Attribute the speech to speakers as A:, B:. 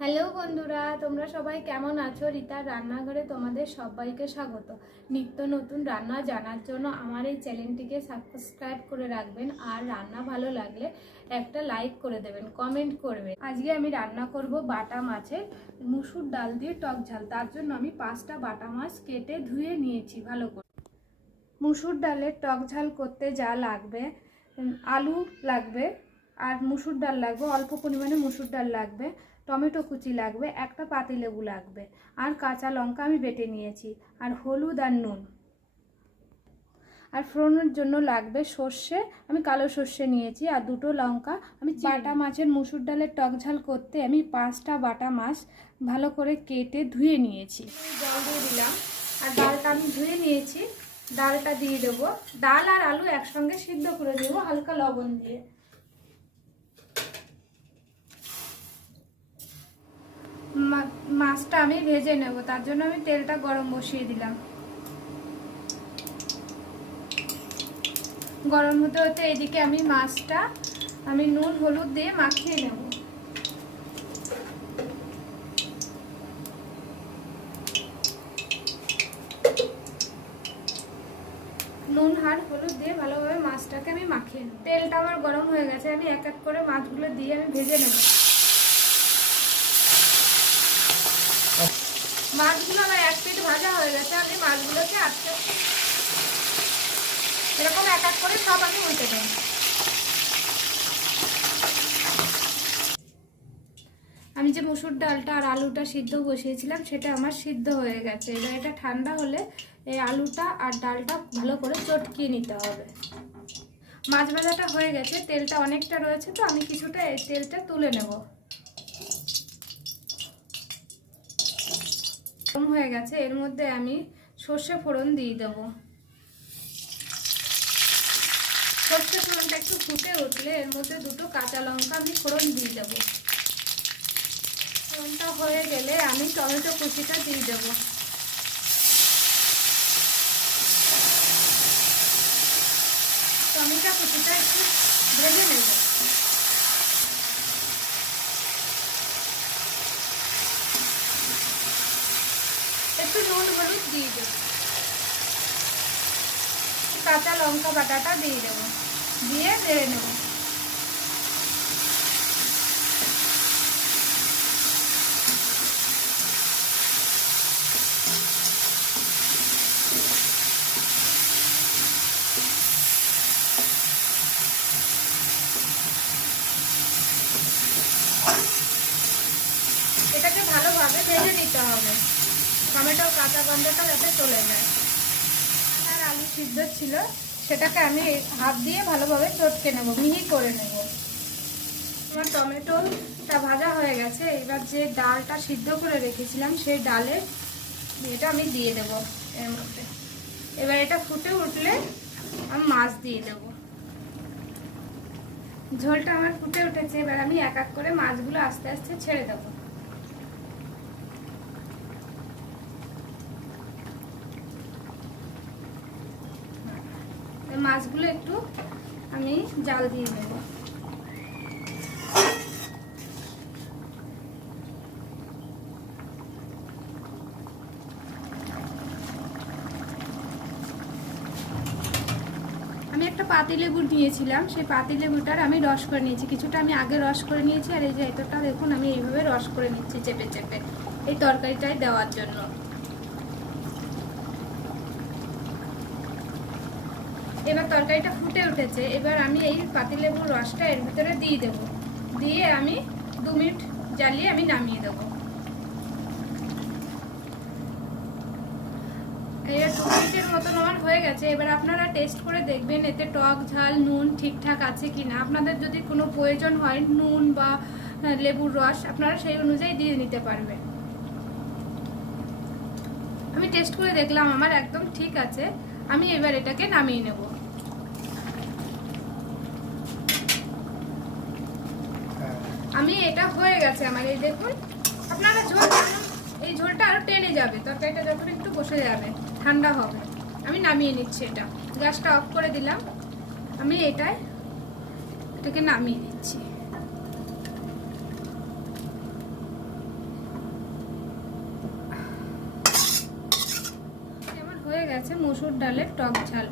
A: Hello বন্ধুরা, তোমরা সবাই কেমন আছো? রিতার রান্নাঘরে তোমাদের সবাইকে স্বাগত। নিত্য নতুন রান্না জানার জন্য আমার এই চ্যানেলটিকে সাবস্ক্রাইব করে রাখবেন আর রান্না ভালো লাগলে একটা লাইক করে দেবেন, কমেন্ট করবেন। আজকে আমি রান্না করব বাটা মাছের মুসুর ডাল দিয়ে টক ঝাল। তার জন্য আমি পাঁচটা বাটা মাছ কেটে ধুয়ে নিয়েছি ভালো করে। মুসুর ডালের টক ঝাল করতে যা লাগবে আলু লাগবে আর মুসুর ডাল লাগবে, অল্প পরিমাণে মুসুর ডাল লাগবে। টমেটো কুচি লাগবে একটা পাতিলেবু লাগবে আর কাঁচা লঙ্কা আমি বেটে নিয়েছি আর হলুদ আর নুন। আর ফোড়নের জন্য লাগবে সর্ষে আমি কালো সর্ষে নিয়েছি আর দুটো লঙ্কা আমি বাটা মাছের মুসুর ডালের টক ঝাল করতে আমি পাঁচটা বাটা মাছ ভালো করে কেটে ধুয়ে নিয়েছি। জল দিয়ে দিলাম আর ডালটা আমি ধুয়ে নিয়েছি ডালটা দিয়ে দেবো। ডাল আর আলু একসঙ্গে সিদ্ধ করে দেবো হালকা লবণ দিয়ে। মাছটা আমি ভেজে নেব, তার জন্য আমি তেলটা গরম বসিয়ে দিলাম। গরম হতে হতে এদিকে আমি মাছটা, আমি নুন, হলুদ দিয়ে মাখিয়ে নেব। নুন আর হলুদ দিয়ে ভালোভাবে মাছটাকে আমি মাখিয়ে তেলটা আমার গরম হয়ে গেছে, আমি এক এক করে মাছগুলো দিয়ে আমি ভেজে নেব। মাছগুলো আমার এক পিঠ ভাজা হয়ে গেছে, আমি মাছগুলোকে আজকে এরকম এক এক করে সব আমি উল্টে দেব। আমি যে মুসুর ডালটা আর আলুটা সিদ্ধ বসিয়েছিলাম, সেটা আমার সিদ্ধ হয়ে গেছে। এবার এটা ঠান্ডা হলে এই আলুটা আর ডালটা ভালো করে চটকিয়ে নিতে হবে। মাছ ভাজাটা হয়ে গেছে, তেলটা অনেকটা রয়েছে তো, আমি কিছুটা তেলটা তুলে নেব। হয়ে গেছে, এর মধ্যে আমি সর্ষে ফোড়ন দিয়ে দেব। সর্ষে ফোড়নটা একটু ফুটে উঠলে এর মধ্যে দুটো কাঁচা লঙ্কা আমি ফোড়ন দিয়ে দেব। ফোড়নটা হয়ে গেলে আমি টমেটো কুচিটা দিয়ে দেব। টমেটো কুচিটা একটু ভেজে নেব। একটু নুন হলুদ দিয়ে দেবো। কাঁচা লঙ্কা বাটাটা দিয়ে দেবো। দিয়ে নেড়ে নেব এটাকে ভালোভাবে ভেজে নিতে হবে টমেটোর কাঁচা গন্ধটা যাতে চলে যায়। আর আলু সিদ্ধ ছিল, সেটাকে আমি হাত দিয়ে ভালোভাবে চটকে নেব, মিহি করে নেব। আমার টমেটোটা ভাজা হয়ে গেছে, এবার যে ডালটা সিদ্ধ করে রেখেছিলাম, সেই ডালের এটা আমি দিয়ে দেব এর মধ্যে। এবার এটা ফুটে উঠলে আমি মাছ দিয়ে দেব। ঝোলটা আমার ফুটে উঠেছে, এবার আমি এক এক করে মাছগুলো আস্তে আস্তে ছেড়ে দেবো। মাছগুলো একটু আমি জাল দিয়ে দেবো আমি একটা পাতিলেবু নিয়েছিলাম, সেই পাতিলেবুটার আমি রস করে নিয়েছি। কিছুটা আমি আগে রস করে নিয়েছি, আর এই যে এতটা দেখুন, আমি এইভাবে রস করে নিচ্ছি চেপে চেপে এই তরকারিটাই দেওয়ার জন্য। এবার তরকারিটা ফুটে উঠেছে, এবার আমি এই পাতিলেবুর রসটা এর ভিতরে দিয়ে দেব। দিয়ে আমি দু মিনিট জ্বালিয়ে আমি নামিয়ে দেবো। এবার দু মিনিটের মতন আমার হয়ে গেছে, এবার আপনারা টেস্ট করে দেখবেন এতে টক, ঝাল, নুন ঠিকঠাক আছে কি না আপনাদের যদি কোনো প্রয়োজন হয় নুন বা লেবুর রস, আপনারা সেই অনুযায়ী দিয়ে নিতে পারবেন। আমি টেস্ট করে দেখলাম, আমার একদম ঠিক আছে। আমি এবার এটাকে নামিয়ে নেব। আমি এটা হয়ে গেছে আমার, এই দেখুন। আপনারা ঝোল এই ঝোলটা আরও টেনে যাবে, তরকারিটা যখন একটু বসে যাবে, ঠান্ডা হবে। আমি নামিয়ে নিচ্ছি এটা। গ্যাসটা অফ করে দিলাম। আমি এটাই এটাকে নামিয়ে নিচ্ছি। আমার হয়ে গেছে মসুর ডালের টক ঝাল।